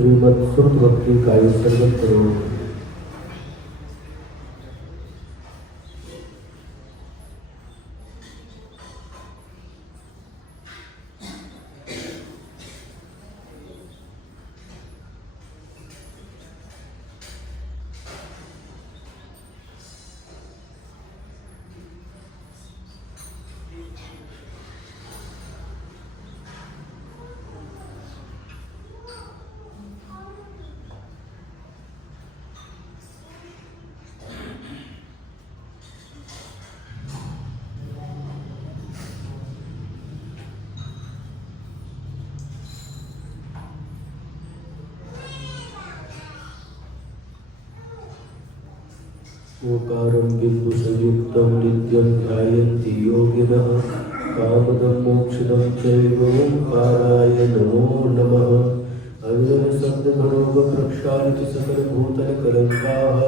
श्रीमद् श्रुत भक्ति कायु सर्वम करो। ओकारं बिन्दुसंयुक्तं नित्यं ध्यायन्ति योगिनः कामदं मोक्षदं चैव ओंकाराय नमो नमः। अविरलशब्दघनोगप्रक्षालितसकलभूतलकलङ्काः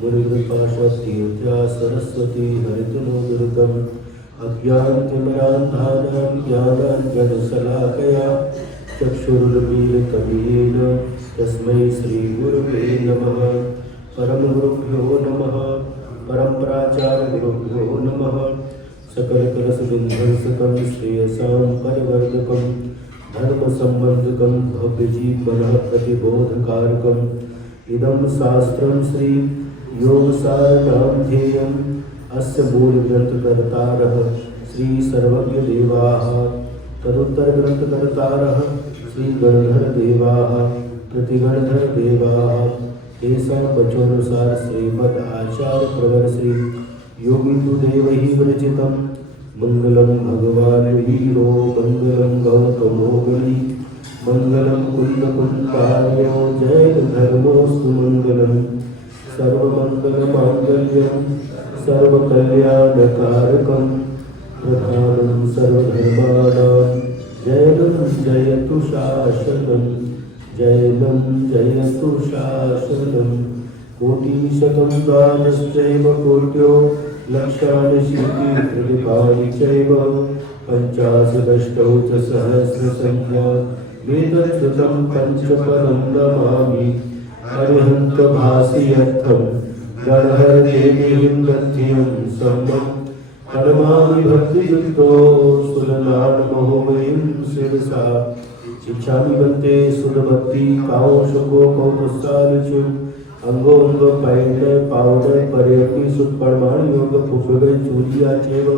मुनिकृपाशास्त्रीयत्या सरस्वती हरितनोदुर्गम् अज्ञानतिमिरान्धानां ज्ञानाञ्जनशलाकया चक्षुरुन्मीलितमेन तस्मै श्रीगुरुवे नमः। परमगुरुभ्यो नमः। परम्पराचार्यगुरुभ्यो नमः। सकलकलशविध्वंसकं श्रेयसां परिवर्धकं धर्मसम्बन्धकं भव्यजीवनः प्रतिबोधकारकम् इदं शास्त्रं श्री योगसारनामधेयम् अस्य मूलग्रन्थकर्तारः श्री सर्वज्ञदेवाः तदुत्तरग्रन्थकर्तारः श्री गणधरदेवाः प्रतिगणधरदेवाः तेषां वचोनुसार श्रीमद् आचार्य प्रवर श्री योगिन्दुदेवैः विरचितं मंगलम भगवान वीरो मंगलम गौतमो बलि मंगलम कुन्दकुन्दार्यो जैन धर्मोऽस्तु मंगलम सर्वमंगलमांगल्यं सर्वकल्याणकारकं प्रधानं सर्वधर्माणां जैनं जयतु शासनम् जैनं जयतु शासनं। कोटिशतं द्वादशैव कोट्यो लक्षाणि शीतिप्रतिभानि चैव पञ्चाशदष्टौ च सहस्रसंख्या वेदश्रुतं पञ्चपरं नमामि। अरिहन्तभासियर्थं गणहरदेवीं गद्यं सम्मं प्रणमामि भक्तियुक्तो सुरनामहो वयं शिरसा। शिक्षामि बन्ते सुरभक्ति कांशको कौतुस्सालुचु अंगोंग पैंड पावडर पर्यपि सुपरमाण योग पुष्पगै चूलिया चैव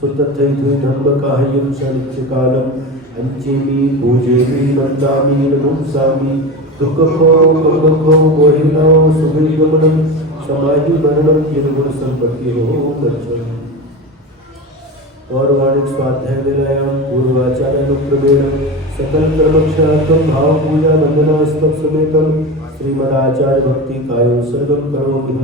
सुतथैतु धम्मकाह्यं शनिच्यकालम् अंचेमि पूजेमि नन्दामि नमुंसामि दुःखो कर्मको मोहिनो सुगमनं समाहि मरणं निर्गुण संपत्तिरो गच्छति। पौराणिक स्वाध्याय निलयं पूर्वाचार्यानुक्रमेण सकल कर्मक्षार्थं भाव पूजा वंदना स्तव समेतं श्रीमदाचार्य भक्ति कायं सर्वं करोमि।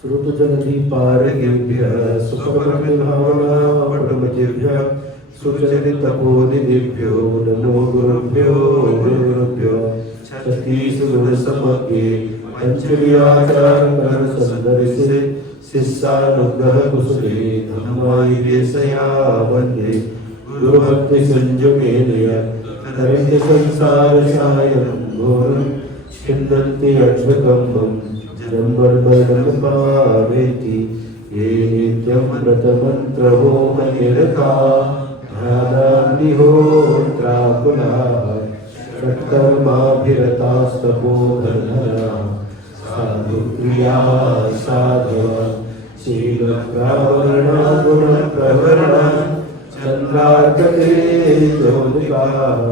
श्रुतजनधी पारगेभ्यः सुखमतिभावनापटुमतिभ्यः सुचरितपोनिधिभ्यो नमो गुरुभ्यो गुरुभ्यो। छत्तीसगुणसमग्रे पंचव्याचारसन्दर्शे शिष्यानुग्रह कुशले धम्मायिवेशया वन्दे गुरुभक्तिसंयुगेन तरन्ति संसारसायं घोरं छिन्दन्ति अक्षकम्बं जन्मर्मणपावेति ये नित्यं व्रतमन्त्रहोमनिरता ध्यानाग्निहोत्राकुलाः षट्कर्माभिरतास्तपोधनः साधुप्रिया साधवः शीलप्रवर्णा गुणप्रवर्णा चन्द्रार्कते ज्योतिकाः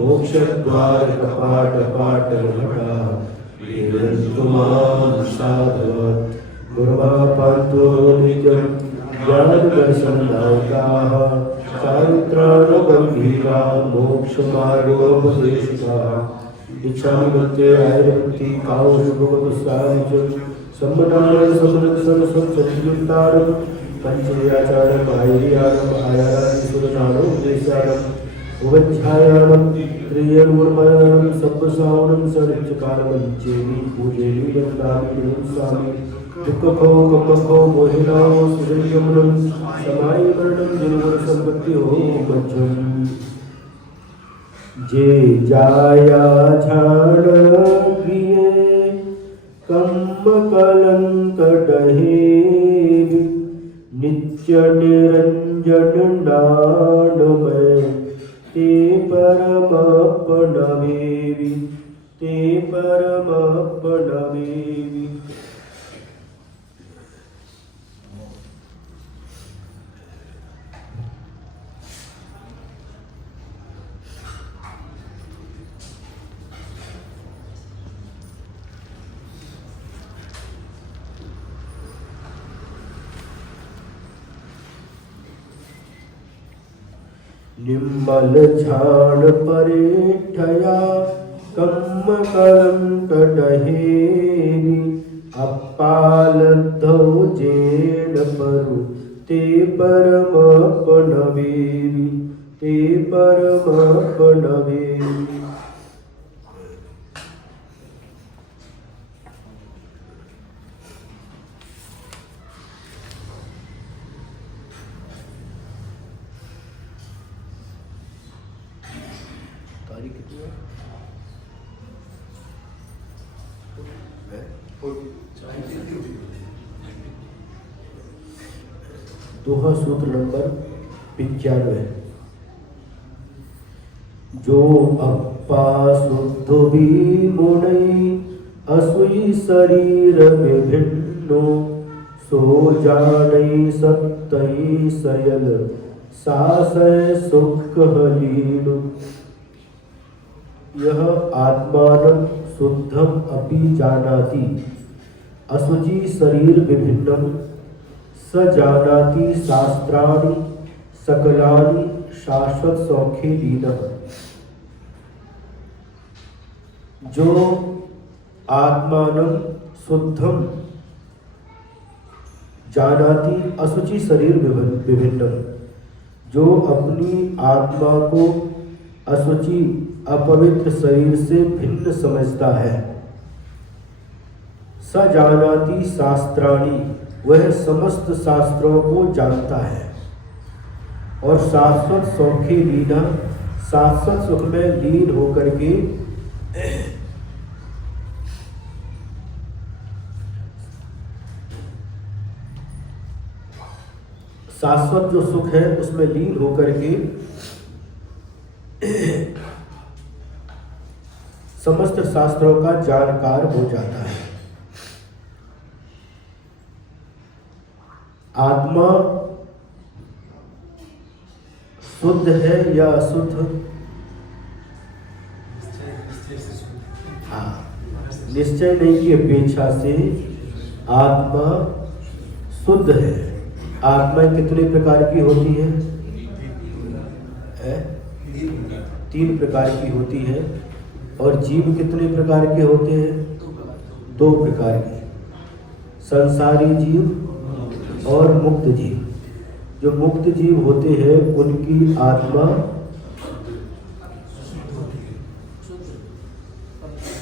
मोक्षद्वार कपाट पाटलघटा वेदन्तु मां साधवत् गुरवः पान्तु नित्यं ज्ञानदर्शनदायकाः चारित्रानुगम्भीरा मोक्षमार्गोपदेशिकाः इच्छामि भक्ते आयुर्भक्ति काउ शुभवतु सायुज्यं सम्मनाय समृद्धसंयुक्तारं पंचयाचारं आयुर्यागं आयारादिसुरनारो उपदेशारं उवध्यायानं त्रियनुर्मयं सप्तसावनं षड्चकारमञ्चेमि पूजेमि वन्दामि स्वामी दुःखो कपखो मोहिनाओ सुरयमनं समायमरणं जिनवर संपत्ति हो बच्चम जे जाया झाड़ प्रिय कम्म कलंक डहे नित्य निरंजन नानमय ते परमापनवेवि ते परमापनवेवि। निम्मल झाड़ परेठया कम्म कलंक डहेवि अपालद्धौ जेड परु ते परमापनवेवि ते परमापनवेवि। दोहा सूत्र नंबर 95। जो अप्पा शुद्ध भी मुनई असुई शरीर विभिन्नो सो जानई सत्तई सयल सासय सुख लीनु। यह आत्मानं शुद्धम अपि जानाति असुचि शरीर विभिन्नम स जानाति शास्त्राणि सकलानि शाश्वत सौखे लीनः। जो आत्मानं शुद्धम जानाति असुचि शरीर विभिन्नम, जो अपनी आत्मा को असुचि अपवित्र शरीर से भिन्न समझता है। स जानाति शास्त्राणि, वह समस्त शास्त्रों को जानता है। और शाश्वत सौखे लीना, शाश्वत सुख में लीन होकर के शाश्वत जो सुख है उसमें लीन होकर के समस्त शास्त्रों का जानकार हो जाता है। आत्मा शुद्ध है या अशुद्ध? निश्चय नहीं की अपेक्षा से आत्मा शुद्ध है। आत्मा कितने प्रकार की होती है? 3 प्रकार की होती है। और जीव कितने प्रकार के होते हैं? 2 प्रकार के, संसारी जीव और मुक्त जीव। जो मुक्त जीव होते हैं उनकी आत्मा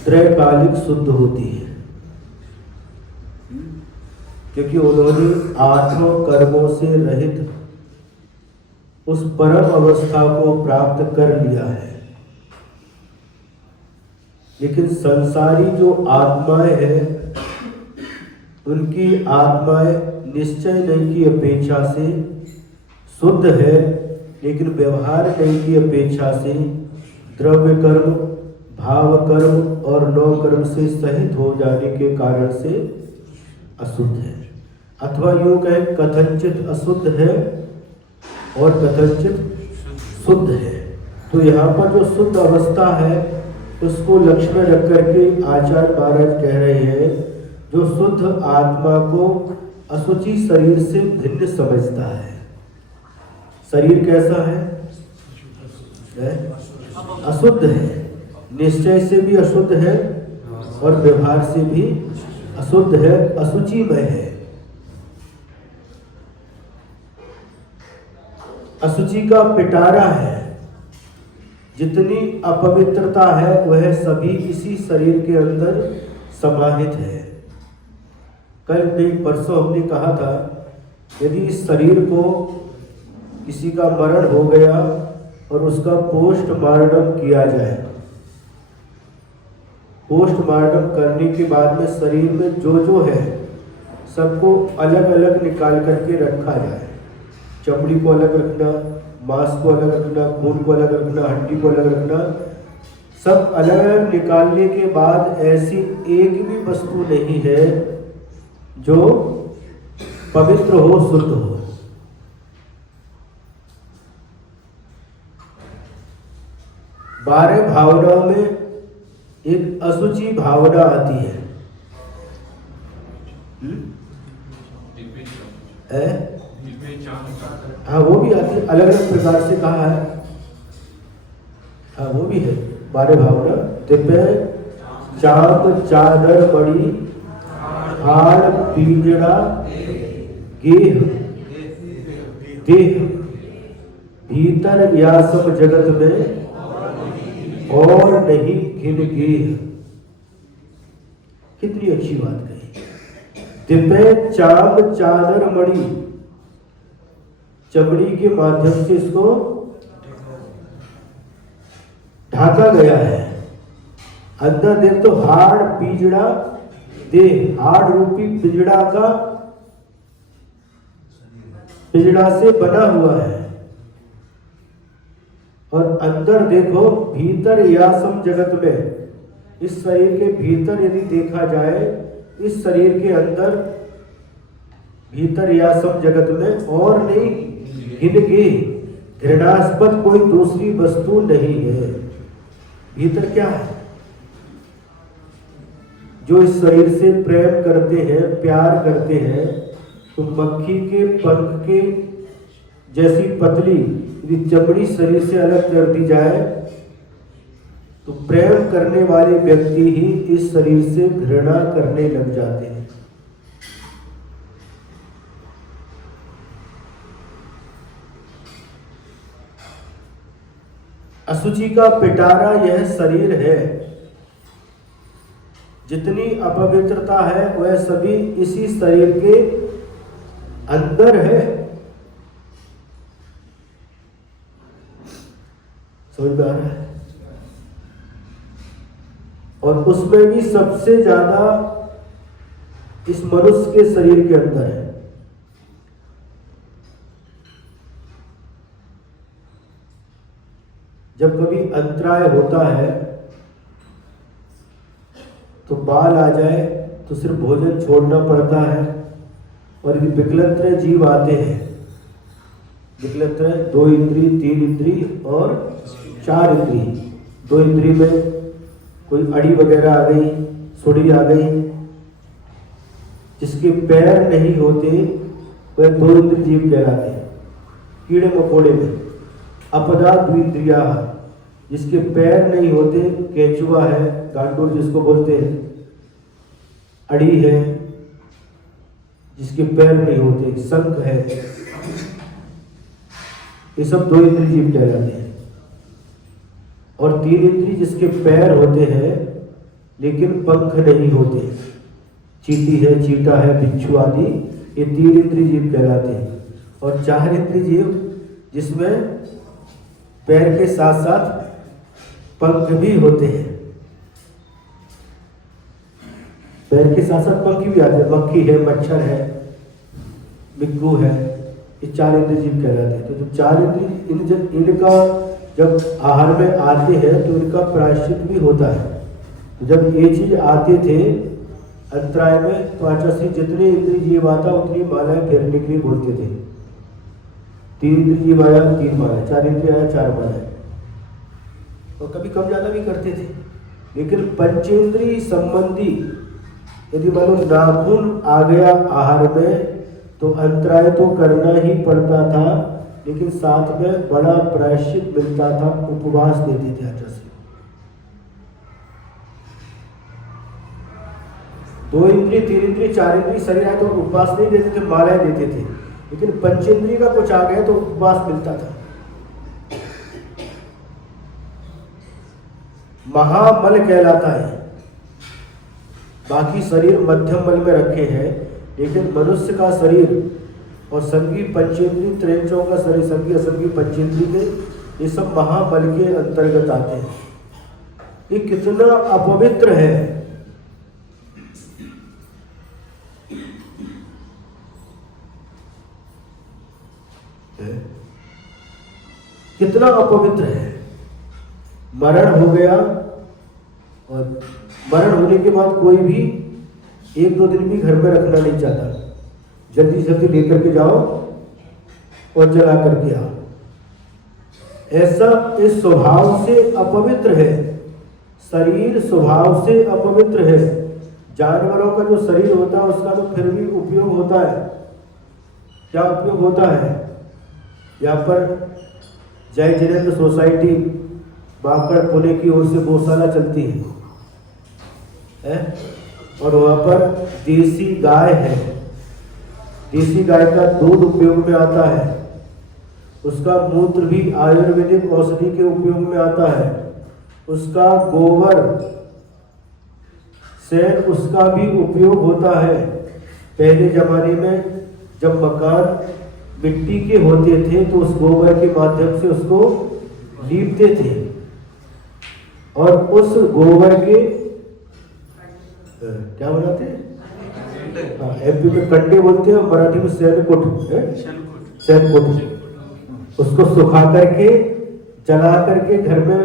त्रैकालिक शुद्ध होती है, क्योंकि उन्होंने आत्म कर्मों से रहित उस परम अवस्था को प्राप्त कर लिया है। लेकिन संसारी जो आत्माएं हैं उनकी आत्माएं निश्चय नहीं की अपेक्षा से शुद्ध है, लेकिन व्यवहार नहीं की अपेक्षा से द्रव्य कर्म, भाव कर्म और नौ कर्म से सहित हो जाने के कारण से अशुद्ध है। अथवा यूं कहें कथनचित अशुद्ध है और कथनचित शुद्ध है। तो यहाँ पर जो शुद्ध अवस्था है उसको लक्ष्य में रख करके आचार्य महाराज कह रहे हैं, जो शुद्ध आत्मा को अशुचि शरीर से भिन्न समझता है। शरीर कैसा है? अशुद्ध है, निश्चय से भी अशुद्ध है और व्यवहार से भी अशुद्ध है, अशुचिमय है। अशुचि का पिटारा है। जितनी अपवित्रता है वह सभी इसी शरीर के अंदर समाहित है। कल नहीं परसों हमने कहा था, यदि इस शरीर को किसी का मरण हो गया और उसका पोस्टमार्टम किया जाए, पोस्टमार्टम करने के बाद में शरीर में जो जो है सबको अलग अलग निकाल करके रखा जाए। चमड़ी को अलग रखना, मांस को अलग रखना, खून को अलग रखना, हड्डी को अलग रखना, सब अलग अलग निकालने के बाद ऐसी एक भी वस्तु नहीं है जो पवित्र हो, शुद्ध हो। बारह भावनाओं में एक अशुचि भावना आती है। हाँ, वो भी आती है, अलग अलग प्रकार से कहा है। हाँ, वो भी है। बारह भावना दिव्य चांद चादर बड़ी हाड़ पिंजड़ा गेह देह भीतर या सब जगत में और नहीं घिन गेह। कितनी अच्छी बात कही। दिव्य चांद चादर मणि, चमड़ी के माध्यम से इसको ढाका गया है। अंदर देख तो हाड़ पिंजड़ा देह, हाड़ रूपी पिंजड़ा का पिंजड़ा से बना हुआ है। और अंदर देखो भीतर यासम जगत में, इस शरीर के भीतर यदि देखा जाए, इस शरीर के अंदर भीतर यासम जगत में और नहीं हिनगी घृणास्पद कोई दूसरी वस्तु नहीं है। भीतर क्या है? जो इस शरीर से प्रेम करते हैं, प्यार करते हैं, तो मक्खी के पंख के जैसी पतली यदि चमड़ी शरीर से अलग कर दी जाए तो प्रेम करने वाले व्यक्ति ही इस शरीर से घृणा करने लग जाते हैं। अशुचि का पिटारा यह शरीर है। जितनी अपवित्रता है वह सभी इसी शरीर के अंदर है। समझ में आ रहा है? और उसमें भी सबसे ज्यादा इस मनुष्य के शरीर के अंदर है। जब कभी अंतराय होता है तो बाल आ जाए तो सिर्फ भोजन छोड़ना पड़ता है। और यदि विकलत्र जीव आते हैं, विकलत्र 2 इंद्री 3 इंद्री और 4 इंद्री, 2 इंद्री में कोई अड़ी वगैरह आ गई, सुड़ी आ गई, जिसके पैर नहीं होते वह 2 इंद्री जीव कहलाते हैं। कीड़े मकोड़े में अपदा द्विंद्रिया, जिसके पैर नहीं होते, केंचुआ है, गांडूर जिसको बोलते हैं, अड़ी है जिसके पैर नहीं होते, शंख है, ये सब 2 इंद्रिय जीव कहलाते हैं। और 3 इंद्रिय जिसके पैर होते हैं लेकिन पंख नहीं होते, चींटी है, चीता है, बिच्छू आदि, ये 3 इंद्रिय जीव कहलाते हैं। और 4 इंद्रिय जीव जिसमें पैर के साथ साथ पंख भी होते हैं, पैर के साथ साथ पंख भी आते हैं। मक्खी है, मच्छर है, मिग्गू है, ये 4 इंद्रिय जीव कहलाते हैं। तो जो 4 इंद्रिय इनका जब आहार में आते हैं तो इनका प्रायश्चित भी होता है। तो जब ये चीज आते थे अंतराय में, तो आचार्य जितने इंद्रिय जीव आता उतनी मालाएं फेरने के लिए बोलते थे। 3 इंद्रिय जीव आया 3 मालाएं, 4 इंद्रिय आया 4 मालाएं। और कभी कम ज़्यादा भी करते थे। लेकिन पंचेंद्रीय संबंधी यदि मानो नाखून आ गया आहार में तो अंतराय तो करना ही पड़ता था, लेकिन साथ में बड़ा प्रायश्चित मिलता था, उपवास देते थे आचार्य। 2 इंद्रिय 3 इंद्रिय 4 इंद्रिय शरीर आए तो उपवास नहीं देते थे, मालाएं देते थे। लेकिन पंचेंद्रिय का कुछ आ गया तो उपवास मिलता था। महामल कहलाता है। बाकी शरीर मध्यम मल में रखे हैं, लेकिन मनुष्य का शरीर और संगी पंचेंद्रिय त्रैंचों का शरीर, संगी असंगी पंचेंद्रिय के, ये सब महामल के अंतर्गत आते हैं। ये कितना अपवित्र है। कितना अपवित्र है। मरण हो गया और मरण होने के बाद कोई भी 1-2 दिन भी घर में रखना नहीं चाहता, जल्दी जल्दी लेकर के जाओ और जला करके आओ। ऐसा इस स्वभाव से अपवित्र है। शरीर स्वभाव से अपवित्र है। जानवरों का जो शरीर होता है उसका तो फिर भी उपयोग होता है। क्या उपयोग होता है? यहाँ पर जय जिनेन्द्र सोसाइटी बांकड़ पुणे की ओर से गौशाला चलती है और वहाँ पर देसी गाय है। देसी गाय का दूध उपयोग में आता है, उसका मूत्र भी आयुर्वेदिक औषधि के उपयोग में आता है, उसका गोबर शेण उसका भी उपयोग होता है। पहले जमाने में जब मकान मिट्टी के होते थे तो उस गोबर के माध्यम से उसको लीपते थे और उस गोबर के क्या बनाते हैं? हाँ, एमपी में कंडे बोलते हैं, मराठी में सैनकुट। उसको सुखा करके जला करके घर में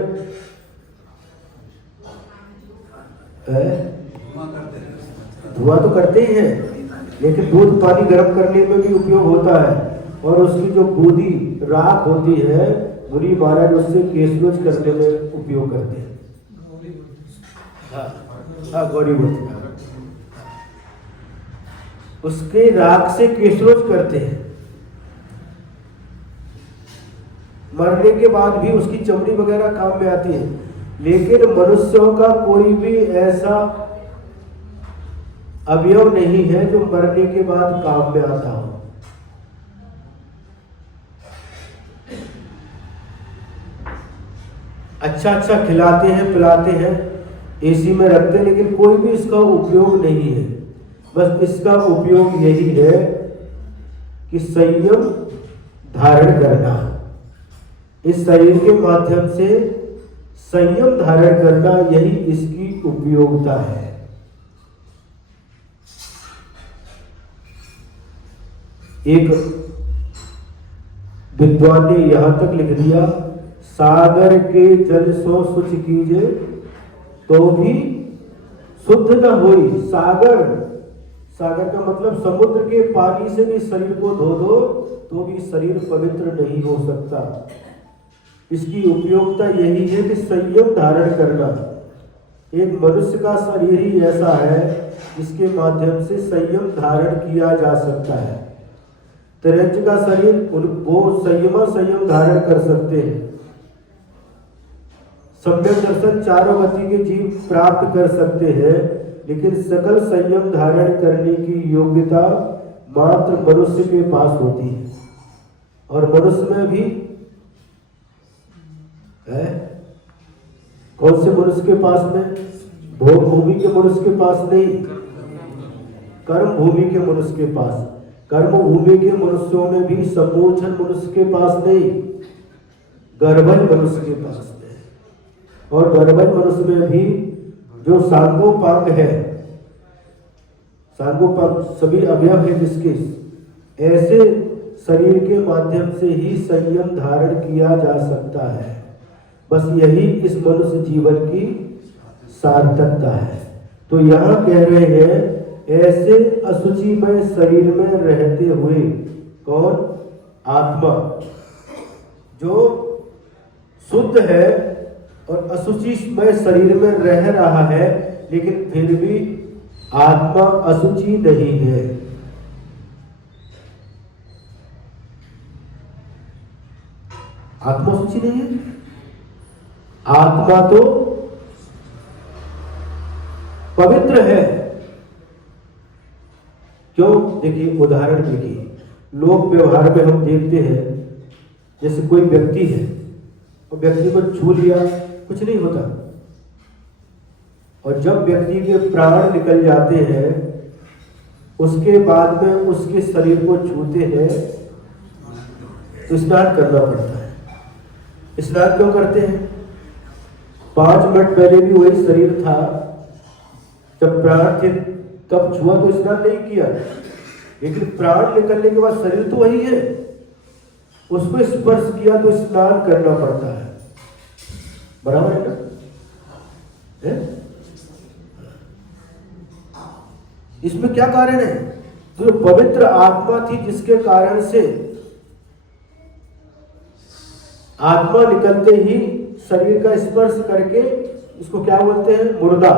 धुआं तो करते ही हैं, लेकिन दूध पानी गर्म करने में भी उपयोग होता है। और उसकी जो बूदी राख होती है, मुनि महाराज उससे केशलोच करने में उपयोग करते हैं। हाँ, गौरी बोलते हैं। उसके राख से केशलोच करते हैं। मरने के बाद भी उसकी चमड़ी वगैरह काम में आती है। लेकिन मनुष्यों का कोई भी ऐसा अवयव नहीं है जो मरने के बाद काम में आता हो। अच्छा खिलाते हैं, पिलाते हैं, एसी में रखते हैं, लेकिन कोई भी इसका उपयोग नहीं है। बस इसका उपयोग यही है कि संयम धारण करना। इस शरीर के माध्यम से संयम धारण करना, यही इसकी उपयोगिता है। एक विद्वान ने यहां तक लिख दिया, सागर के जल सो शुच कीजे तो भी शुद्ध न होई। सागर का मतलब समुद्र के पानी से भी शरीर को धो दो तो भी शरीर पवित्र नहीं हो सकता। इसकी उपयोगिता यही है कि संयम धारण करना। एक मनुष्य का शरीर ही ऐसा है जिसके माध्यम से संयम धारण किया जा सकता है। तिरंज का शरीर उनको संयम धारण कर सकते हैं। सम्यक दर्शन चारों गति के जीव प्राप्त कर सकते हैं, लेकिन सकल संयम धारण करने की योग्यता मात्र मनुष्य के पास होती है। और मनुष्य में भी है, कौन से मनुष्य के पास में? भोग भूमि के मनुष्य के पास नहीं, कर्म भूमि के मनुष्य के पास। कर्म भूमि के मनुष्यों में भी सम्मोचन मनुष्य के पास नहीं, गर्भज मनुष्य के पास में। और गर्भज मनुष्य में भी जो सांगोपांग है, सांगोपांग सभी अवयव है जिसके, ऐसे शरीर के माध्यम से ही संयम धारण किया जा सकता है। बस यही इस मनुष्य जीवन की सार्थकता है। तो यहाँ कह रहे हैं, ऐसे असुचिमय शरीर में रहते हुए, कौन? आत्मा जो शुद्ध है और अशुचिमय शरीर में रह रहा है, लेकिन फिर भी आत्मा अशुचि नहीं है। आत्मा अशुचि नहीं है। आत्मा तो पवित्र है। क्यों? देखिए, उदाहरण देखिए, लोक व्यवहार में हम देखते हैं, जैसे कोई व्यक्ति है और व्यक्ति को छू लिया, कुछ नहीं होता, और जब व्यक्ति के प्राण निकल जाते हैं उसके बाद में उसके शरीर को छूते हैं तो स्नान करना पड़ता है। स्नान क्यों करते हैं? 5 मिनट पहले भी वही शरीर था, जब प्राण थे तब छुआ तो स्नान नहीं किया, लेकिन प्राण निकलने के बाद शरीर तो वही है, उसको स्पर्श किया तो स्नान करना पड़ता है। बराबर है ना? है? इसमें क्या कारण है? जो पवित्र आत्मा थी, जिसके कारण से आत्मा निकलते ही शरीर का स्पर्श करके, इसको क्या बोलते हैं? मुर्दा।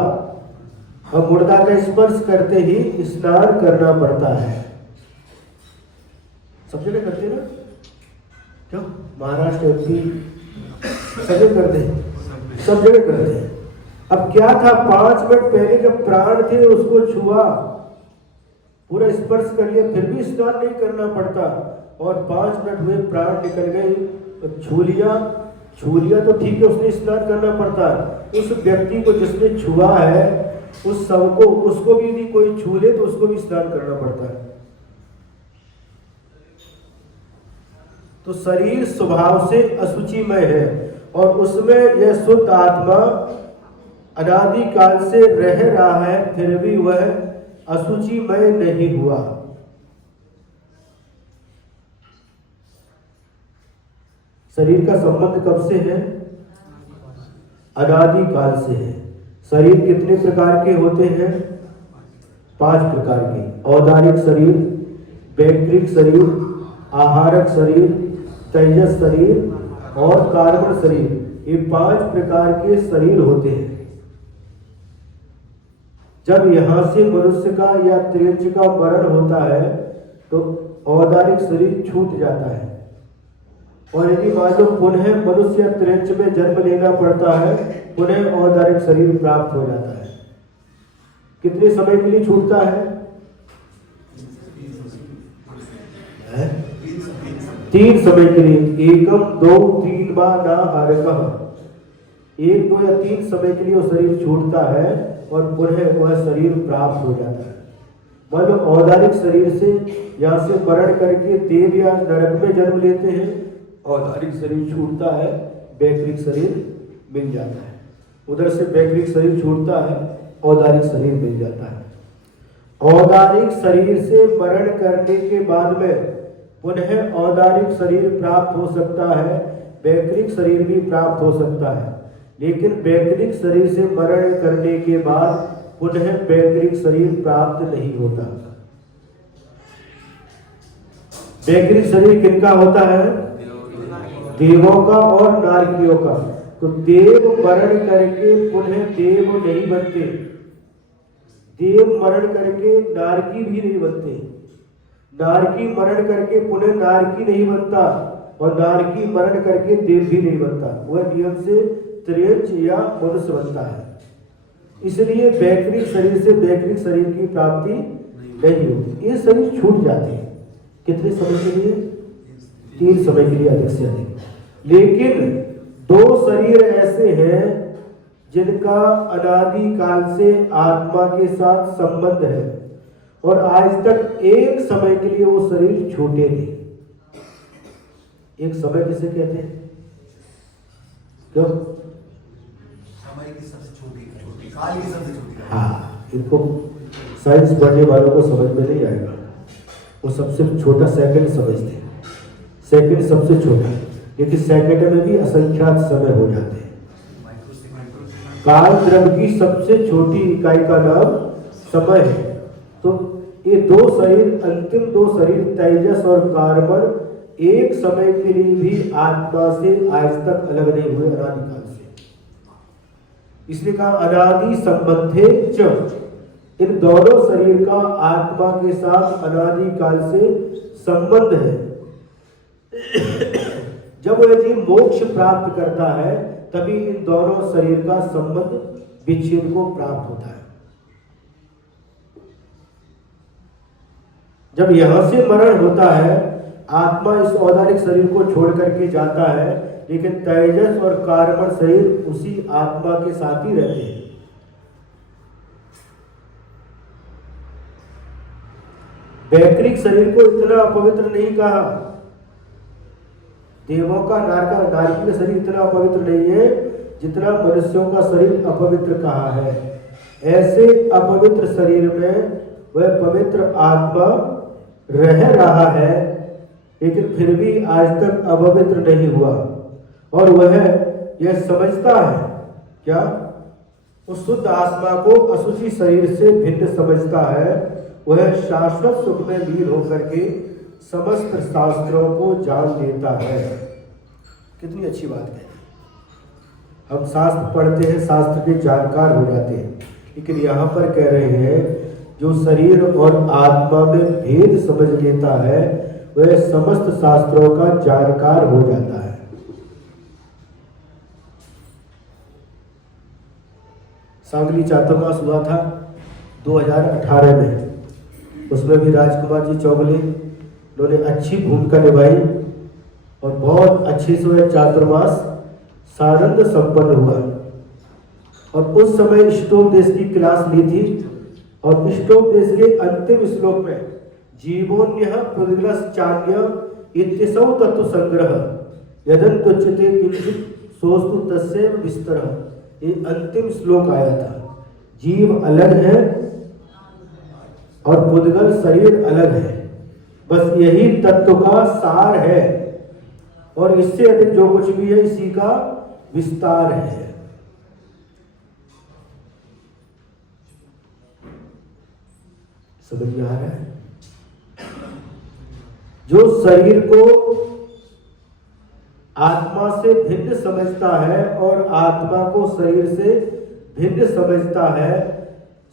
और मुर्दा का स्पर्श करते ही स्नान करना पड़ता है। सब जगह करते हैं ना? क्यों? महाराष्ट्र, एमपी सब जगह करते हैं, सब जगह करते हैं। अब क्या था, 5 मिनट पहले जब प्राण थे उसको छुआ, पूरा स्पर्श कर लिया, फिर भी स्नान नहीं करना पड़ता, और 5 मिनट हुए प्राण निकल गए तो छू लिया तो ठीक है, उसने स्नान करना पड़ता है। उस व्यक्ति को जिसने छुआ है, उस सब को, उसको भी यदि कोई छू ले तो उसको भी स्नान करना पड़ता है। तो शरीर स्वभाव से अशुचिमय है, और उसमें यह शुद्ध आत्मा अनादि काल से रह रहा है, फिर भी वह अशुचिमय नहीं हुआ। शरीर का संबंध कब से है? अनादि काल से है। शरीर कितने प्रकार के होते हैं? 5 प्रकार के। औदारिक शरीर, वैक्रिक शरीर, आहारक शरीर, तेजस शरीर और कार्बन शरीर। ये 5 प्रकार के शरीर होते हैं। जब यहां से मनुष्य का या त्रियंच का मरण होता है तो औदारिक शरीर छूट जाता है, और यदि मान लो पुनः मनुष्य या त्रियंच में जन्म लेना पड़ता है, पुनः औदारिक शरीर प्राप्त हो जाता है। कितने समय के लिए छूटता है? 3 समय के लिए। 1, 2, 3 बार ना हारकः। 1, 2 या 3 समय के लिए वो शरीर छूटता है और पुनः वह शरीर प्राप्त हो जाता है। मान लो औदारिक शरीर से यहाँ से मरण करके देव या नरक में जन्म लेते हैं, औदारिक शरीर छूटता है, वैक्रिक शरीर मिल जाता है। उधर से वैक्रिक शरीर छूटता है, औदारिक शरीर मिल जाता है। औदारिक शरीर से मरण करने के बाद में पुनः औदारिक शरीर प्राप्त हो सकता है, वैक्रिक शरीर भी प्राप्त हो सकता है, लेकिन वैक्रिक शरीर से मरण करने के बाद पुनः वैक्रिक शरीर प्राप्त नहीं होता। वैक्रिक शरीर किनका होता है? देवों का और नारकियों का। तो देव मरण करके पुनः देव नहीं बनते, देव मरण करके नारकी भी नहीं बनते, नारकी मरण करके पुनः नारकी नहीं बनता, और नारकी मरण करके देव भी नहीं बनता। वह नियम से त्रियंच या मनुष्य बनता है। इसलिए वैक्रिक शरीर से वैक्रिक शरीर की प्राप्ति नहीं होती। ये शरीर छूट जाते हैं। कितने समय के लिए? 3 समय के लिए, अधिक से अधिक। लेकिन 2 शरीर ऐसे हैं जिनका अनादि काल से आत्मा के साथ संबंध है, और आज तक एक समय के लिए वो शरीर छूटे नहीं। एक समय किसे कहते हैं? क्यों? समय की सबसे छोटी, काल की सबसे छोटी। हाँ, इनको साइंस पढ़ने वालों को समझ में नहीं आएगा। वो सबसे छोटा सेकंड समझते हैं, सेकंड सबसे छोटा, लेकिन सेकंड में भी असंख्यात समय हो जाते हैं। काल द्रव्य की सबसे छोटी इकाई का नाम समय है। तो ये 2 शरीर, अंतिम 2 शरीर तेजस और कार्बन, एक समय के लिए भी आत्मा से आज तक अलग नहीं हुए अनादिकाल से। इसलिए कहा अनादि संबंधे च, इन दोनों शरीर का आत्मा के साथ अनादि काल से संबंध है। जब वह जीव मोक्ष प्राप्त करता है तभी इन दोनों शरीर का संबंध विच्छेद को प्राप्त होता है। जब यहां से मरण होता है, आत्मा इस औदारिक शरीर को छोड़ करके जाता है, लेकिन तेजस और कार्बन शरीर उसी आत्मा के साथ ही रहते हैं। वैकृतिक शरीर को इतना अपवित्र नहीं कहा, देवों का नारकी का शरीर इतना अपवित्र नहीं है जितना मनुष्यों का शरीर अपवित्र कहा है। ऐसे अपवित्र शरीर में वह पवित्र आत्मा रह रहा है, लेकिन फिर भी आज तक अपवित्र नहीं हुआ। और वह यह समझता है, क्या उस शुद्ध आत्मा को अशुचि शरीर से भिन्न समझता है। वह शाश्वत सुख में लीन होकर के समस्त शास्त्रों को जान लेता है। कितनी अच्छी बात है। हम शास्त्र पढ़ते हैं, शास्त्र के जानकार हो जाते हैं, लेकिन यहाँ पर कह रहे हैं जो शरीर और आत्मा में भेद समझ लेता है वह समस्त शास्त्रों का जानकार हो जाता है। सांगली चातुर्मास हुआ था 2018 में, उसमें भी राजकुमार जी चौगले उन्होंने अच्छी भूमिका निभाई और बहुत अच्छे से वह चातुर्मास सानंद संपन्न हुआ। और उस समय इष्टोपदेश की क्लास ली थी और इष्टोपदेश के अंतिम श्लोक में जीवोन्यः प्रदिग्लस चान्य इत्यसौ तत्व संग्रह यदन्तुच्यते किंचित सोस्तु तस्यैव विस्तरः, ये अंतिम श्लोक आया था। जीव अलग है और पुद्गल शरीर अलग है, बस यही तत्व का सार है और इससे अधिक जो कुछ भी है इसी का विस्तार है। समझ में आ रहा है? जो शरीर को आत्मा से भिन्न समझता है और आत्मा को शरीर से भिन्न समझता है,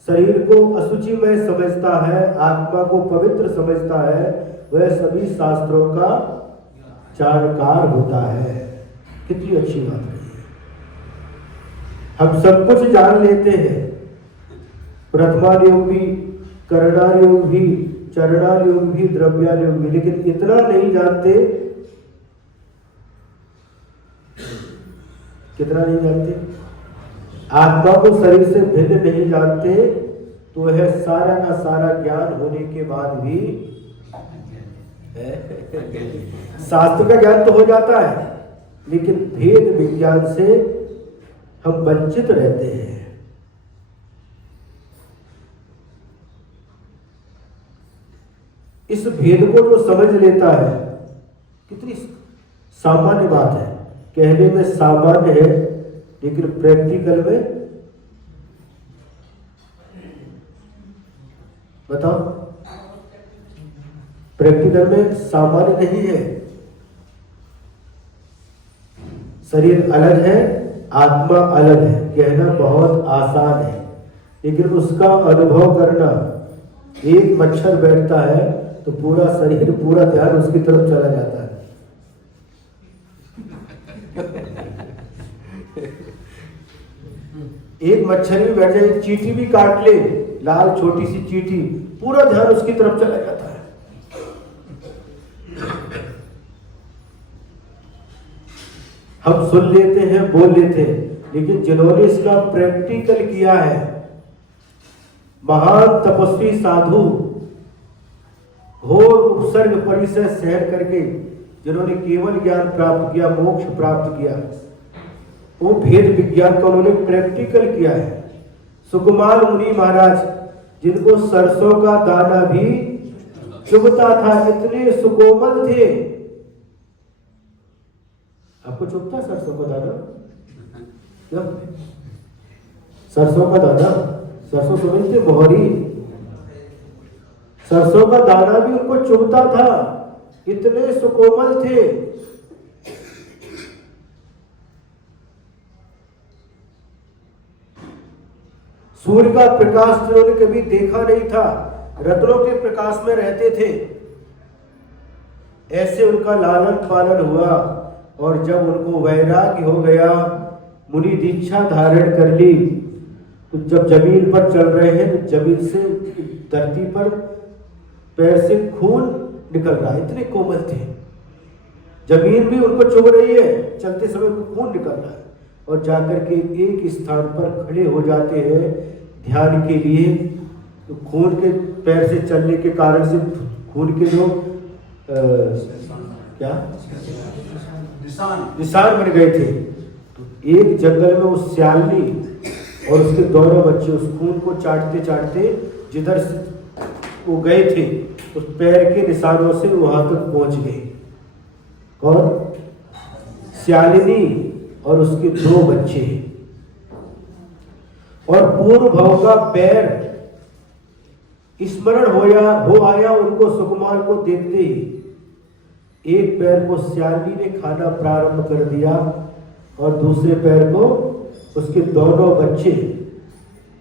शरीर को अशुचिमय समझता है, आत्मा को पवित्र समझता है, वह सभी शास्त्रों का जानकार होता है। कितनी अच्छी बात है। हम सब कुछ जान लेते हैं, प्रथमान योग भी, करणान योग भी, चरणान योग भी, द्रव्यान योग भी, लेकिन इतना नहीं जानते। कितना नहीं जानते? आत्मा को शरीर से भिन्न नहीं जानते, तो वह सारा का सारा ज्ञान होने के बाद भी शास्त्र का ज्ञान तो हो जाता है, लेकिन भेद विज्ञान से हम वंचित रहते हैं। इस भेद को जो समझ लेता है, कितनी सामान्य बात है, कहने में सामान्य है लेकिन प्रैक्टिकल में बताओ, प्रैक्टिकल में सामान्य नहीं है। शरीर अलग है, आत्मा अलग है, कहना बहुत आसान है, लेकिन उसका अनुभव करना, एक मच्छर बैठता है तो पूरा शरीर, पूरा ध्यान उसकी तरफ चला जाता है। एक मच्छर भी बैठ जाए, एक चींटी भी काट ले, लाल छोटी सी चींटी, पूरा ध्यान उसकी तरफ चला जाता है। हम सुन लेते हैं, बोल लेते हैं, लेकिन जिन्होंने इसका प्रैक्टिकल किया है, महान तपस्वी साधु घोर उपसर्ग परिसर सहन करके जिन्होंने केवल ज्ञान प्राप्त किया, मोक्ष प्राप्त किया, वो भेद विज्ञान का उन्होंने प्रैक्टिकल किया है। सुकुमार मुनि महाराज, जिनको सरसों का दाना भी चुभता था, इतने सुकोमल थे। आपको चुभता सरसों का दाना? क्या सरसों का दाना? सरसों समझते, मोहरी, सरसों का दाना भी उनको चुभता था, इतने सुकोमल थे। सूर्य का प्रकाश जिन्होंने कभी देखा नहीं था, रत्नों के प्रकाश में रहते थे, ऐसे उनका लालन पालन हुआ। और जब उनको वैराग्य हो गया, मुनि दीक्षा धारण कर ली, तो जब जमीन पर चल रहे हैं तो जमीन से धरती पर पैर से खून निकल रहा है, इतने कोमल थे। जमीन भी उनको चुभ रही है, चलते समय खून निकल रहा है, और जाकर के एक स्थान पर खड़े हो जाते हैं ध्यान के लिए। तो खून के पैर से चलने के कारण से खून के जो क्या निशान बन गए थे। तो एक जंगल में उस सियालनी और उसके दोनों बच्चे उस खून को चाटते चाटते जिधर से वो गए थे उस पैर के निशानों से वहां तक पहुंच गए। कौन? सियालिनी और उसके 2 बच्चे। और पूर्व भव का पैर स्मरण हो आया उनको सुकुमार को देखते ही। एक पैर को सियालिनी ने खाना प्रारंभ कर दिया और दूसरे पैर को उसके दोनों बच्चे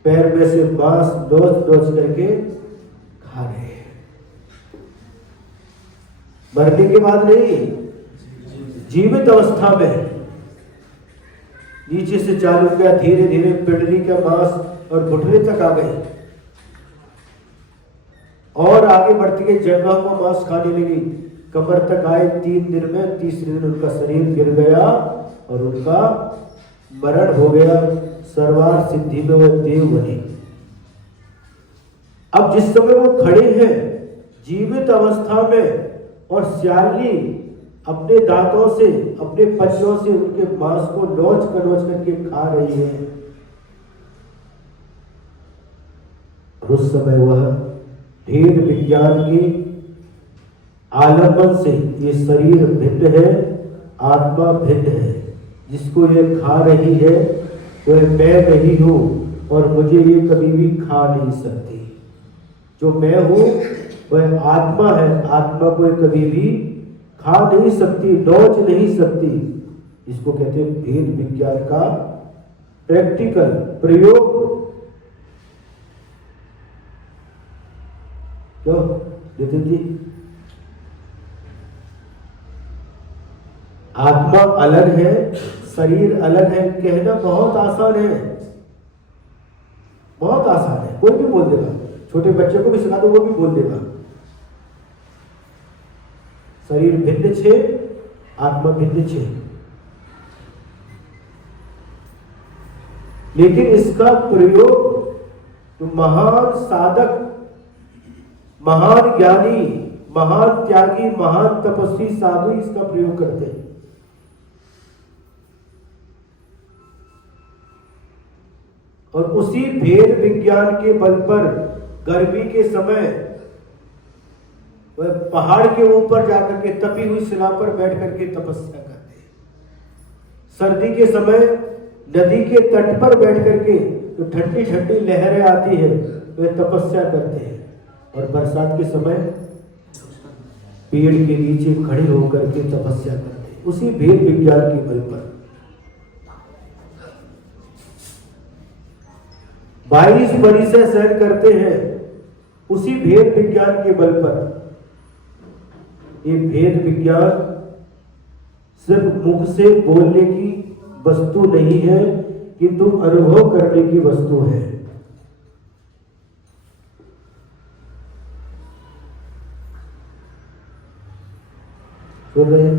पैर में से मांस नोच नोच करके खा रहे हैं। मरने के बाद नहीं, जीवित अवस्था में नीचे से चालू किया, धीरे धीरे पिंडली का मांस और घुटने तक आ गए और आगे बढ़ती गई, जंघा को मांस खाने लगी, कमर तक आए। 3 दिन में तीसरे दिन उनका शरीर गिर गया और उनका मरण हो गया। सर्वार सिद्धि में वो देव बने। अब जिस समय वो खड़े हैं जीवित अवस्था में और सियालिनी अपने दांतों से, अपने पंजों से उनके मांस को नोच करके खा रही है, उस समय वह भेद विज्ञान के आलम्बन से ये शरीर भिन्न है, आत्मा भिन्न है। जिसको ये खा रही है वह मैं नहीं हूं और मुझे ये कभी भी खा नहीं सकती। जो मैं हूं वह आत्मा है, आत्मा को ये कभी भी खा नहीं सकती, नोच नहीं सकती। इसको कहते हैं भेद विज्ञान का प्रैक्टिकल प्रयोग। क्यों नितिन जी? आत्मा अलग है, शरीर अलग है, कहना बहुत आसान है, बहुत आसान है, कोई भी बोल देगा। छोटे बच्चे को भी सिखा दो वो भी बोल देगा। शरीर भिन्न छे, आत्मा भिन्न छे, लेकिन इसका प्रयोग तो महान साधक, महान ज्ञानी, महान त्यागी, महान तपस्वी साधु इसका प्रयोग करते हैं। और उसी भेद विज्ञान के बल पर गर्मी के समय वह पहाड़ के ऊपर जाकर के तपी हुई शिला पर बैठ करके तपस्या करते हैं। सर्दी के समय नदी के तट पर बैठ करके तो ठंडी ठंडी लहरें आती है, वे तपस्या करते हैं। और बरसात के समय पेड़ के नीचे खड़े होकर के तपस्या करते हैं, उसी भेद विज्ञान के बल पर। 22 बरिसें सहन करते हैं उसी भेद विज्ञान के बल पर। ये भेद विज्ञान सिर्फ मुख से बोलने की वस्तु नहीं है, किंतु अनुभव करने की वस्तु है। सुन रहे हैं?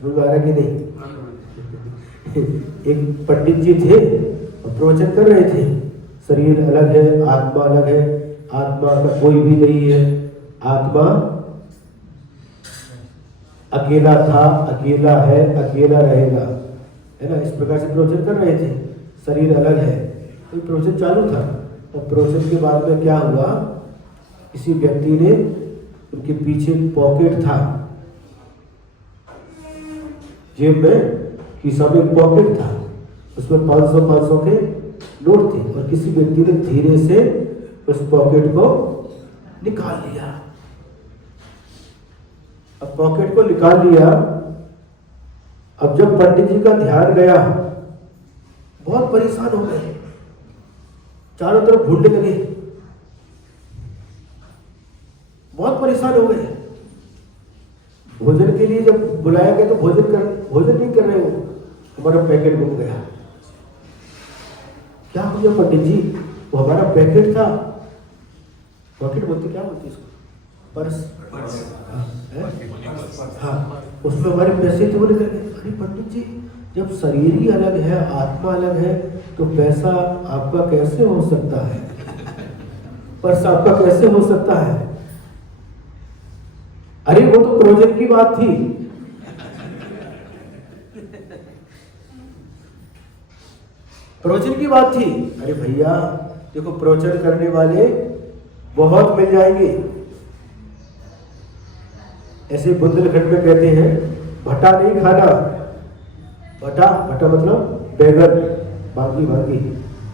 समझ आ रहा कि नहीं? एक पंडित जी थे और प्रवचन कर रहे थे, शरीर अलग है, आत्मा अलग है, आत्मा का कोई भी नहीं है, आत्मा अकेला था, अकेला है, अकेला रहेगा, है ना। इस प्रकार से प्रवचन कर रहे थे, शरीर अलग है। तो प्रवचन चालू था, तब प्रवचन के बाद में क्या हुआ, किसी व्यक्ति ने, उनके पीछे पॉकेट था, जेब में खिसा में पॉकेट था, उसमें 500 के नोट थे, और किसी व्यक्ति ने धीरे से उस पॉकेट को निकाल लिया। अब पॉकेट को निकाल लिया, अब जब पंडित जी का ध्यान गया, बहुत परेशान हो गए, चारों तरफ ढूंढने लगे, बहुत परेशान हो गए। भोजन के लिए जब बुलाया गया तो भोजन नहीं कर रहे हो, हमारा पैकेट गुम गया। क्या हो गया पंडित जी? वो हमारा पैकेट था, पॉकेट बोलते क्या बोलते इसको, पर्स, हाँ, उसमें हमारे पैसे थे। बोले अरे पंडित जी, जब शरीर ही अलग है, आत्मा अलग है, तो पैसा आपका कैसे हो सकता है, पर्स आपका कैसे हो सकता है? अरे वो तो प्रवचन की बात थी। प्रवचन की बात थी। अरे भैया देखो, प्रवचन करने वाले बहुत मिल जाएंगे। ऐसे बुंदेलखंड में कहते हैं भटा नहीं खाना। भटा मतलब बैगन, बागी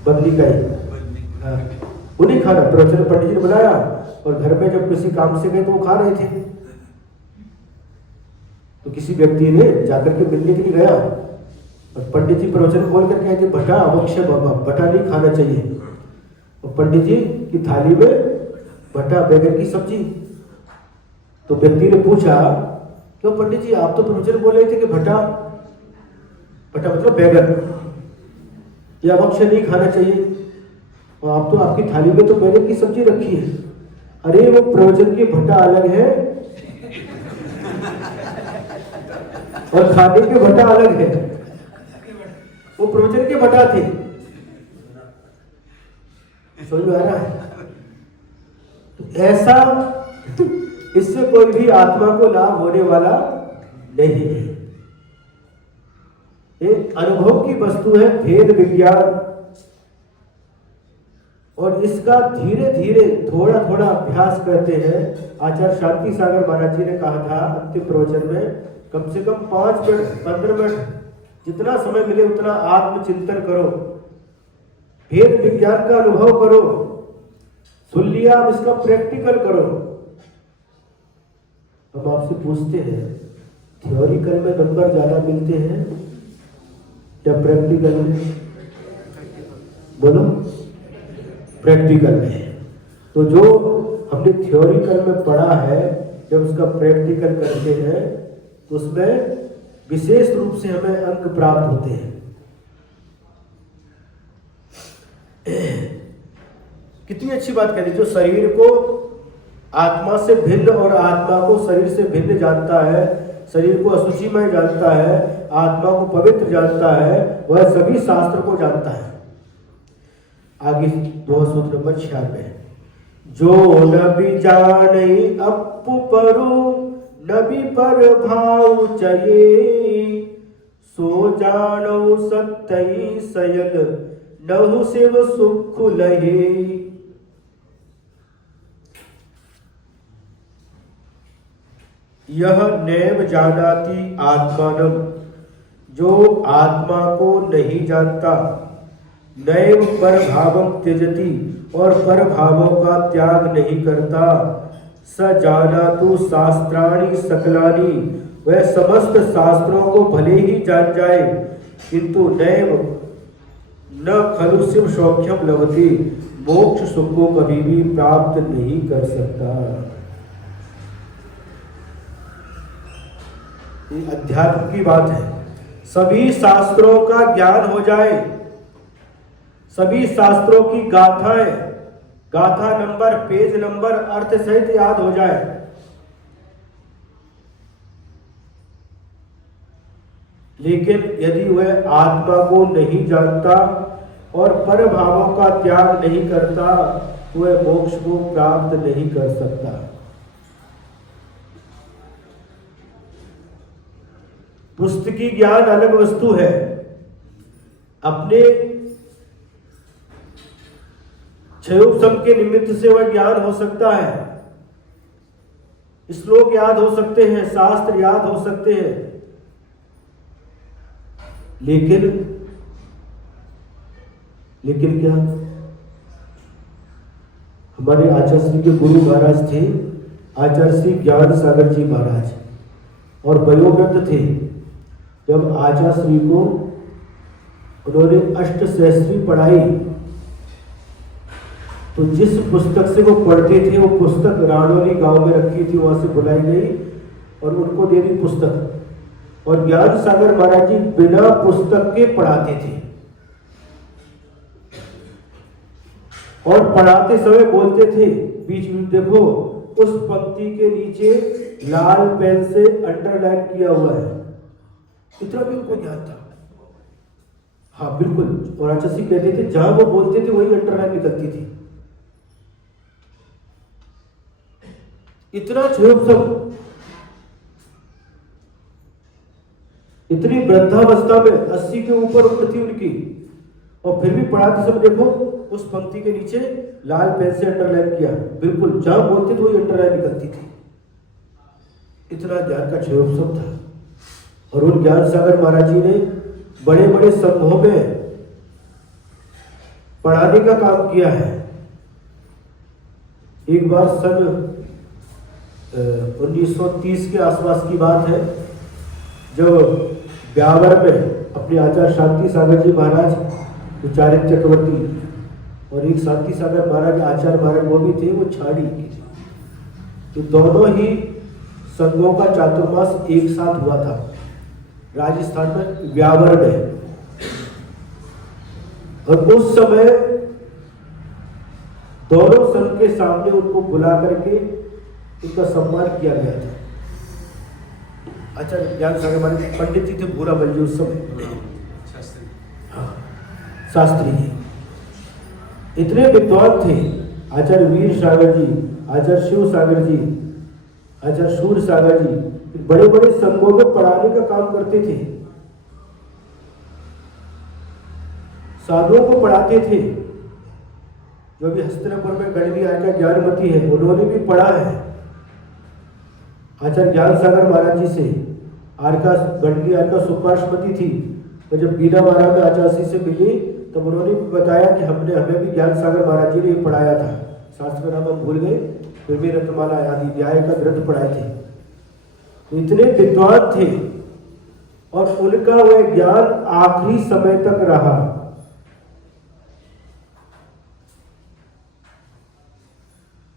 बदली का ही, हाँ, वो नहीं खाना। प्रवचन पंडित जी ने बुलाया और घर में जब किसी काम से गए तो वो खा रहे थे। तो किसी व्यक्ति ने जाकर के मिलने के लिए गया और पंडित जी प्रवचन बोल कर कहते भटा अवश्य बाबा, भटा नहीं खाना चाहिए। और पंडित जी की थाली में भटा बैगन की सब्जी। तो व्यक्ति ने पूछा, क्यों पंडित जी, आप तो प्रवचन बोल रहे थे कि भटा मतलब बैगन, ये अवश्य नहीं खाना चाहिए, और आप तो आपकी थाली में तो बैगन की सब्जी रखी है। अरे वो प्रवचन की भटा अलग है और खाने के भटा अलग है। वो प्रवचन के भटा थे। समझ में आ रहा है? तो ऐसा, इससे कोई भी आत्मा को लाभ होने वाला नहीं है। एक अनुभव की वस्तु है भेद विज्ञान, और इसका धीरे धीरे थोड़ा थोड़ा अभ्यास करते हैं। आचार्य शांति सागर महाराज जी ने कहा था अंतिम प्रवचन में, कम से कम 5 मिनट 15 मिनट जितना समय मिले उतना आत्मचिंतन करो, भेद विज्ञान का अनुभव करो, सुन लिया अब इसका प्रैक्टिकल करो। हम आपसे पूछते हैं, थ्योरिकल में नंबर ज्यादा मिलते हैं या प्रैक्टिकल में? बोलो, प्रैक्टिकल में। तो जो हमने थ्योरिकल में पढ़ा है, जब उसका प्रैक्टिकल करते हैं तो उसमें विशेष रूप से हमें अंक प्राप्त होते हैं। कितनी अच्छी बात कह दी, जो शरीर को आत्मा से भिन्न और आत्मा को शरीर से भिन्न जानता है, शरीर को अशुचिमय जानता है, आत्मा को पवित्र जानता है, वह सभी शास्त्र को जानता है। आगे दोहा सूत्र नंबर 96, जो नबी जाने अप्पु परु नबी पर भाव चये, सो जानो सत्तई सयल नहु शिव सुख लहे। यह नैव जानाति आत्मानम, जो आत्मा को नहीं जानता, नैव पर भावम त्यजति, और पर भावों का त्याग नहीं करता, स जानातु शास्त्राणि सकलानि, वह समस्त शास्त्रों को भले ही जान जाए, किंतु नैव न खलु शिव सौख्यम लभते, मोक्ष सुख को कभी भी प्राप्त नहीं कर सकता। ये अध्यात्म की बात है। सभी शास्त्रों का ज्ञान हो जाए, सभी शास्त्रों की गाथाएं, गाथा नंबर, पेज नंबर, अर्थ सहित याद हो जाए, लेकिन यदि वह आत्मा को नहीं जानता और पर भावों का त्याग नहीं करता, वह मोक्ष को प्राप्त नहीं कर सकता। पुस्तकी ज्ञान अलग वस्तु है। अपने क्षयोपशम के निमित्त से वह ज्ञान हो सकता है, श्लोक याद हो सकते हैं, शास्त्र याद हो सकते हैं, लेकिन क्या? हमारे आचार्य श्री के गुरु महाराज थे आचार्य श्री ज्ञान सागर जी महाराज, और वयोवृद्ध थे। जब आचार्य श्री को उन्होंने अष्टसहस्त्री पढ़ाई। तो जिस पुस्तक से वो पढ़ते थे वो पुस्तक राणौली गांव में रखी थी, वहां से बुलाई गई और उनको दे दी पुस्तक। और ज्ञान सागर महाराज जी बिना पुस्तक के पढ़ाते थे और पढ़ाते समय बोलते थे बीच में, देखो उस पंक्ति के नीचे लाल पेन से अंडरलाइन किया हुआ है। इतना भी उनको याद था। हाँ बिल्कुल। और आचार्य जी कहते थे जहां वो बोलते थे वही अंडरलाइन निकलती थी। इतना छोट सब, इतनी वृद्धावस्था में 80 के ऊपर उम्र थी उनकी, और फिर भी पढ़ाते समय देखो उस पंक्ति के नीचे लाल पेन से अंडरलाइन किया। बिल्कुल जहां बोलते थे वही अंडरलाइन निकलती थी। इतना ज्ञान का क्षयोत्सव था। और उन ज्ञान सागर महाराज जी ने बड़े बड़े संघों में पढ़ाने का काम किया है। एक बार सन 1930 के आसपास की बात है, जब ब्यावर में अपने आचार्य शांति सागर जी महाराज, चारित्र चक्रवर्ती, और एक शांति सागर महाराज आचार्य महाराज वो भी थे, वो छाड़ी। तो दोनों ही संघों का चातुर्मास एक साथ हुआ था राजस्थान में ब्यावर में। और उस समय दोनों संघ के सामने उनको बुला करके उनका सम्मान किया गया था। अच्छा, ज्ञान सागर महाराज पंडित जी थे, बुरा बल जी उस समय, हाँ शास्त्री जी, इतने विद्वान थे। आचार्य वीर सागर जी, आचार्य शिव सागर जी, आचार्य सूर्य सागर जी, बड़े बड़े संघों में पढ़ाने का काम करते थे, साधुओं को पढ़ाते थे। जो भी हस्तिनापुर में गणवी आर्का ज्ञानमती है, उन्होंने भी पढ़ा है आचार्य ज्ञान सागर महाराज जी से। आर्का गणवी आर्का सुपार्षपति थी, और जब बीना महाराज में आचार्य से मिली तब उन्होंने भी बताया कि हमें भी ज्ञान सागर महाराज जी ने पढ़ाया था। शास्त्र का नाम हम भूल गए, फिर भी रत्नमाला आदि न्याय का ग्रंथ पढ़ाए थे। तो इतने विद्वान थे और उनका वह ज्ञान आखिरी समय तक रहा।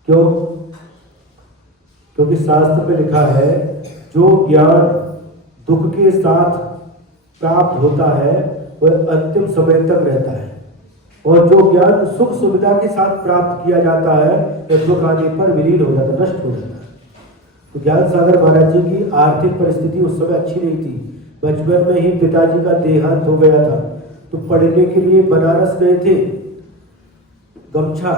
क्यों? क्योंकि शास्त्र में लिखा है जो ज्ञान दुख के साथ प्राप्त होता है वह अंतिम समय तक रहता है, और जो ज्ञान सुख सुविधा के साथ प्राप्त किया जाता है वह दुख आने पर विलीन हो जाता है, नष्ट हो जाता है। तो ज्ञान सागर महाराज जी की आर्थिक परिस्थिति उस समय अच्छी नहीं थी। बचपन में ही पिताजी का देहांत हो गया था, तो पढ़ने के लिए बनारस गए थे। गमछा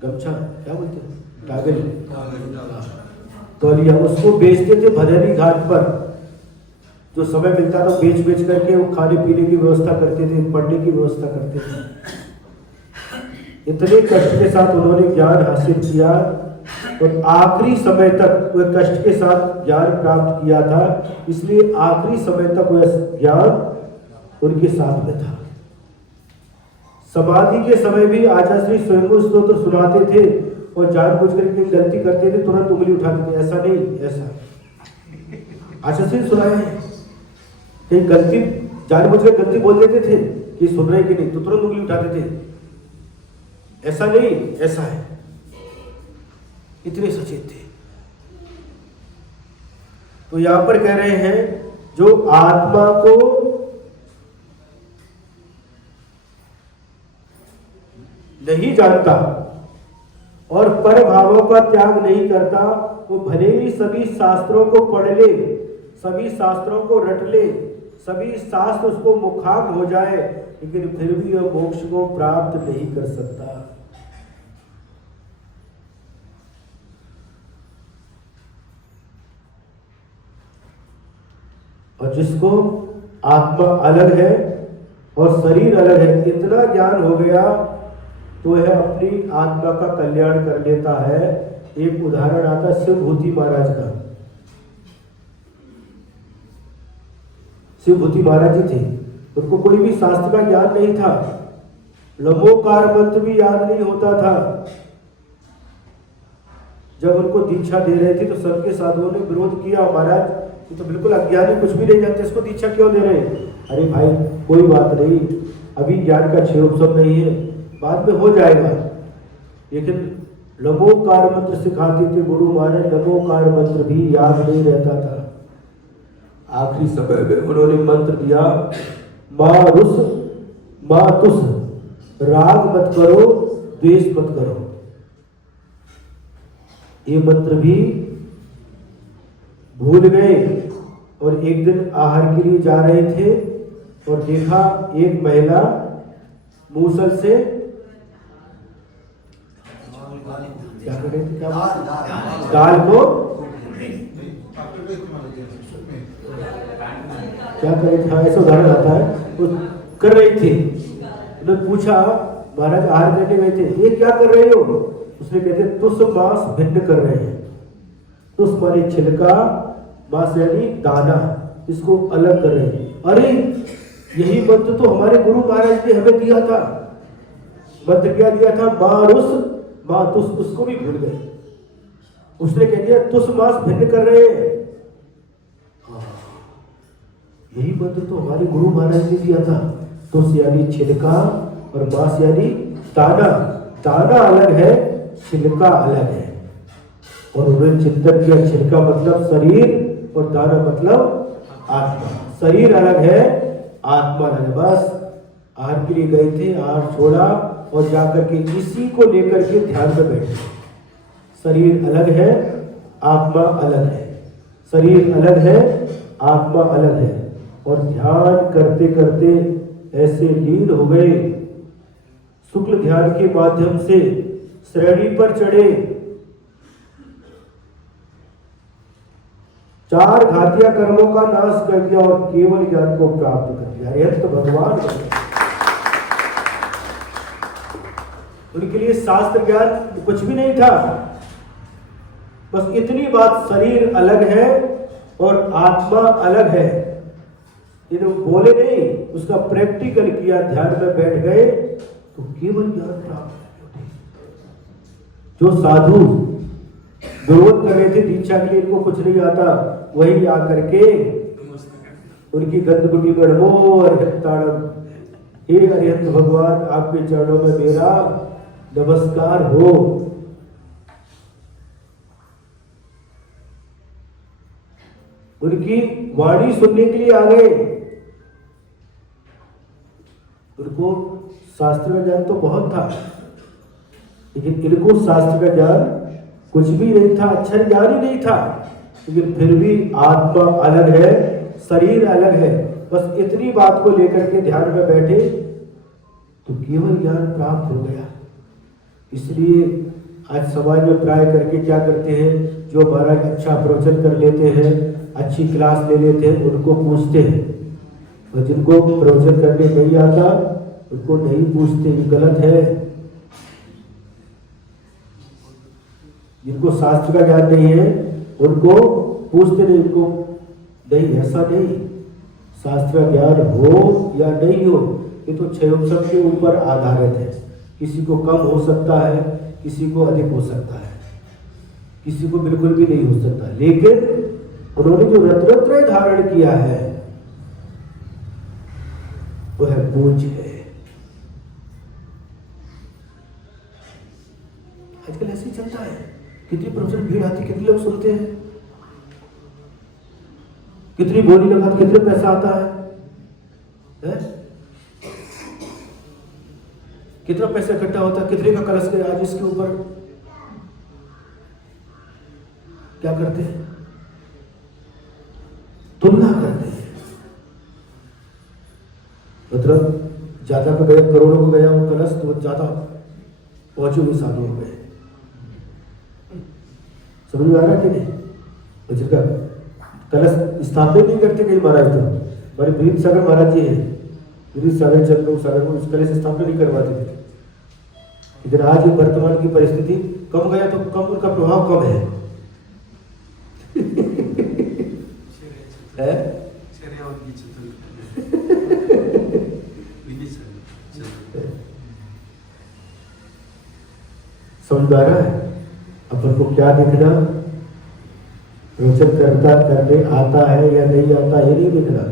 क्या बोलते हैं, टागल, तौलिया, उसको बेचते थे भदैनी घाट पर। जो समय मिलता था बेच करके वो खाने पीने की व्यवस्था करते थे, पढ़ने की व्यवस्था करते थे। इतने कष्ट के साथ उन्होंने ज्ञान हासिल किया और आखिरी समय तक वह कष्ट के साथ ज्ञान प्राप्त किया था, इसलिए आखिरी समय तक वह ज्ञान उनके साथ में था। समाधि के समय भी आचार्य श्री स्वयं स्तोत्र सुनाते थे और जानबूझ करके गलती करते थे तुरंत उंगली उठाते थे। ऐसा नहीं, ऐसा आचार्य श्री सुनाए हैं कि गलती जानबूझ कर गलती बोल देते थे कि सुन रहे कि नहीं, तो तुरंत उंगली उठाते थे। ऐसा नहीं, ऐसा है। इतने सचेत थे। तो यहां पर कह रहे हैं जो आत्मा को नहीं जानता और पर भावों का त्याग नहीं करता, वो भले ही सभी शास्त्रों को पढ़ ले, सभी शास्त्रों को रट ले, सभी शास्त्र उसको मुखाग्र हो जाए, लेकिन फिर भी वह मोक्ष को प्राप्त नहीं कर सकता। और जिसको आत्मा अलग है और शरीर अलग है, इतना ज्ञान हो गया तो वह अपनी आत्मा का कल्याण कर लेता है। एक उदाहरण आता है शिवभूति महाराज का। शिवभूति महाराज जी थे, उनको कोई भी शास्त्र का ज्ञान नहीं था, लंबोकार मंत्र भी याद नहीं होता था। जब उनको दीक्षा दे रहे थे तो सबके साधुओं ने विरोध किया, महाराज ये तो बिल्कुल अज्ञानी, कुछ भी नहीं जानते, इसको दीक्षा क्यों दे रहे हैं? अरे भाई कोई बात नहीं, अभी ज्ञान का क्षयोत्सव नहीं है, बाद में हो जाएगा। लेकिन नमोकार मंत्र सिखाते थे गुरु महाराज, नमोकार मंत्र भी याद नहीं रहता था। आखिरी समय में उन्होंने मंत्र दिया, माँ रुस माँ तुस, राग मत करो, द्वेष मत करो। ये मंत्र भी भूल गए और एक दिन आहार के लिए जा रहे थे और देखा एक महिला मूसल से क्या कर रही थी, क्या दाल को क्या कर रही थी, हाँ ऐसा उदाहरण आता है, वो कर रही थी। उन्होंने पूछा महाराज आहार करने गए थे, ये क्या कर रहे हो? उसने कहते तुस मांस भिन्न कर रहे हैं। तुस माने छिलका, मांस यानी दाना, इसको अलग कर रहे हैं। अरे यही मंत्र तो हमारे गुरु महाराज ने हमें दिया था। मंत्र क्या दिया था? माँ रुस माँ तुस, उसको भी भूल गए। उसने कह दिया तुस मांस भिन्न कर रहे हैं। यही मंत्र तो हमारे गुरु महाराज ने दिया था। तुस यानी छिलका और मांस यानी दाना। दाना अलग है, छिलका अलग है। और उन्होंने चिंतन किया, छिलका मतलब शरीर और दाना मतलब आत्मा। शरीर अलग है, आत्मा अलग है। बस आहार के लिए गए थे, आहार छोड़ा और जाकर के इसी को लेकर के ध्यान में बैठे। शरीर अलग है, आत्मा अलग है। शरीर अलग है, आत्मा अलग है। और ध्यान करते करते ऐसे लीन हो गए, शुक्ल ध्यान के माध्यम से श्रेणी पर चढ़े, 4 घातिया कर्मों का नाश कर दिया और केवल ज्ञान को प्राप्त कर दिया। यह तो भगवान बने। उनके लिए शास्त्र ज्ञान कुछ भी नहीं था, बस इतनी बात, शरीर अलग है और आत्मा अलग है। इन्होंने बोले नहीं, उसका प्रैक्टिकल किया, ध्यान में बैठ गए तो केवल ज्ञान प्राप्त हो। जो साधु विरोध कर रहे थे दीक्षा के लिए, इनको कुछ नहीं आता, वही आकर के उनकी गंदगी में नमो अरिहंताणम, हे अरिहंत भगवान आपके चरणों में मेरा नमस्कार हो। उनकी वाणी सुनने के लिए आ गए। उनको शास्त्र का ज्ञान तो बहुत था, लेकिन इनको शास्त्र का ज्ञान कुछ भी नहीं था, अक्षर ज्ञान ही नहीं था। लेकिन फिर भी आत्मा अलग है, शरीर अलग है, बस इतनी बात को लेकर के ध्यान में बैठे तो केवल ज्ञान प्राप्त हो गया। इसलिए आज समाज में प्राय करके क्या करते हैं, जो महाराज अच्छा प्रवचन कर लेते हैं, अच्छी क्लास ले लेते हैं, उनको पूछते हैं, और जिनको प्रवचन करने नहीं आता उनको नहीं पूछते। ये गलत है। जिनको शास्त्र का ज्ञान नहीं है उनको पूछते नहीं, उनको नहीं, ऐसा नहीं। शास्त्र का ज्ञान हो या नहीं हो, ये तो क्षयोत्सव के ऊपर आधारित है। किसी को कम हो सकता है, किसी को अधिक हो सकता है, किसी को बिल्कुल भी नहीं हो सकता। लेकिन उन्होंने जो रत्नत्रय धारण किया है वह पूज्य है। आजकल ऐसे ही चलता है। कितनी प्रवचन भीड़ आती, कितने लोग सुनते हैं, कितनी बोली लगा, कितने पैसा आता है? कितना पैसा इकट्ठा होता है, कितने का कलश गया आज इसके ऊपर। क्या करते हैं? तुलना करते हैं। मतलब ज्यादा पे गया, करोड़ों को गया वो कलश, तो ज्यादा पहुंचे हुए साधु हो गए। समझ में आ रहा कि नहीं? तो जिनका कलश स्थापना नहीं करते कई महाराज, तो हमारे ब्रीत सागर महाराज जी हैं, ब्रीत सागर चंद्र सागर को इस कलश स्थापना नहीं करवाते थे। लेकिन आज ये वर्तमान की परिस्थिति, कम गया तो कम, उनका प्रभाव कम है। समझ आ रहा है? अपन को क्या दिखना, प्रवचन करने आता है या नहीं आता, ये नहीं दिखना।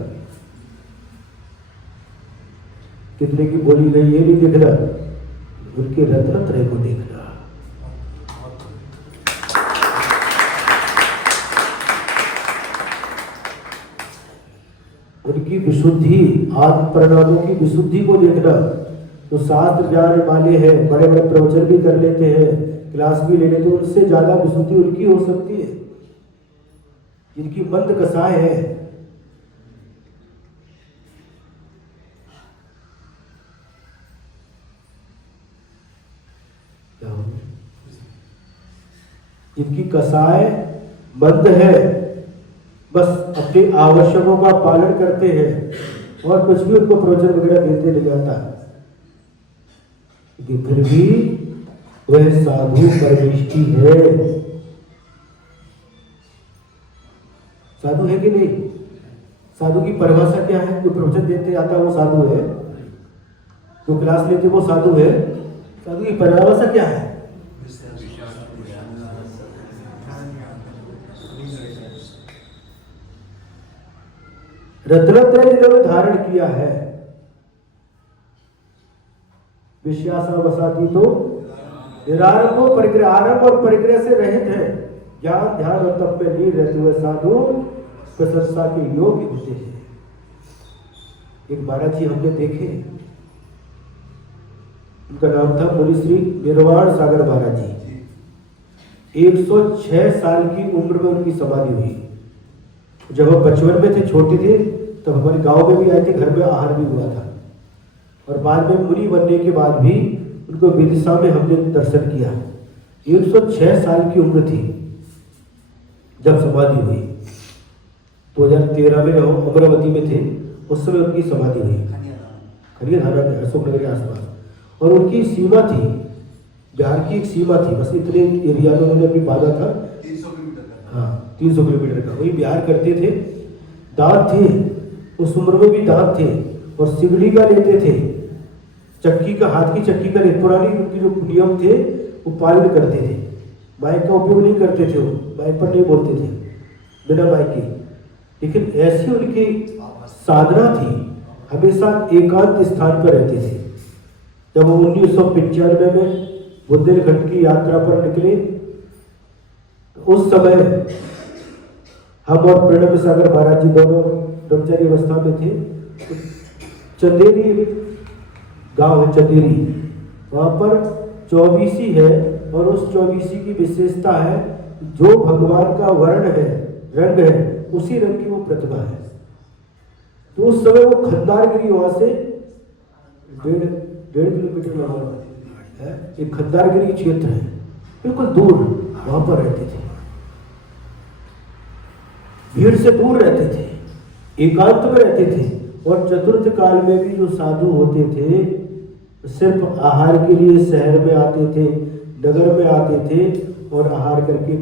कितने की बोली गई ये नहीं देखना, उनके रत्नत्रय को देखना। उनकी विशुद्धि, आत्म परिणामों की विशुद्धि को देखना। तो शास्त्र जानने वाले हैं, बड़े बड़े प्रवचन भी कर लेते हैं, क्लास भी ले लेते हैं, उनसे ज्यादा विशुद्धि उनकी हो सकती है जिनकी मंद कसाय है। जिनकी कसाय मंद है, बस अपनी आवश्यकों का पालन करते हैं और कुछ भी उनको प्रवचन वगैरह देते नहीं जाता, फिर भी वह साधु परमेष्टि है। साधु है कि नहीं? साधु की परिभाषा क्या है? जो प्रवचन देते आता वो साधु है, जो क्लास लेते वो साधु है। साधु की परिभाषा क्या है? रत्नत्रय जिन्होंने धारण किया है, विषयासा वसाती तो निरारंभ परिग्रह, आरंभ और परिग्रह से रहित है, ज्ञान ध्यान और तप में लीन रहते हुए साधु प्रशंसा के योग्य होते हैं। एक महाराज जी हमने देखे, उनका नाम था मुनिश्री निर्वाण सागर महाराज जी। 106 साल की उम्र में उनकी समाधि हुई। जब हम बचपन में थे, छोटे थे, तब हमारे गांव में भी आए थे, घर में आहार भी हुआ था, और बाद में मुनि बनने के बाद भी उनको विदिशा में हमने दर्शन किया। 106 साल की उम्र थी जब समाधि हुई। 2013 में हम अमरावती में थे, उस समय उनकी समाधि हुई, खनियाधारा में, अशोकनगर के आसपास। और उनकी सीमा थी, बिहार की एक सीमा थी, बस इतने एरिया में उन्होंने अपनी बाधा था, 300 किलोमीटर का। हाँ 300 किलोमीटर का, वही बिहार करते थे। दांत थे, उस उम्र में भी दांत थे, और सिगड़ी का लेते थे, चक्की का, हाथ की चक्की का, पुरानी उनकी जो नियम थे वो पालन करते थे। माइक का उपयोग नहीं करते थे, वो माइक पर नहीं बोलते थे, बिना माइक के। लेकिन ऐसी उनकी साधना थी, हमेशा एकांत स्थान पर रहते थे। जब वो 1995 में बुंदेलखंड की यात्रा पर निकले, उस समय हम और प्रणब सागर महाराज जी दोनों ब्रह्मचारी अवस्था में थे। चंदेरी गांव है, चंदेरी, वहां पर चौबीसी है, और उस चौबीसी की विशेषता है, जो भगवान का वर्ण है, रंग है, उसी रंग की वो प्रतिमा है। तो उस समय वो खंदारगिरी वहां से 1.5 किलोमीटर लगा है, एक खंदारगिरी क्षेत्र है, बिल्कुल दूर, वहां पर रहते थे, भीड़ से दूर रहते थे, एकांत में रहते थे। और चतुर्थ काल में भी जो साधु होते थे, सिर्फ आहार के लिए शहर में आते थे, नगर में आते थे, और आहार करके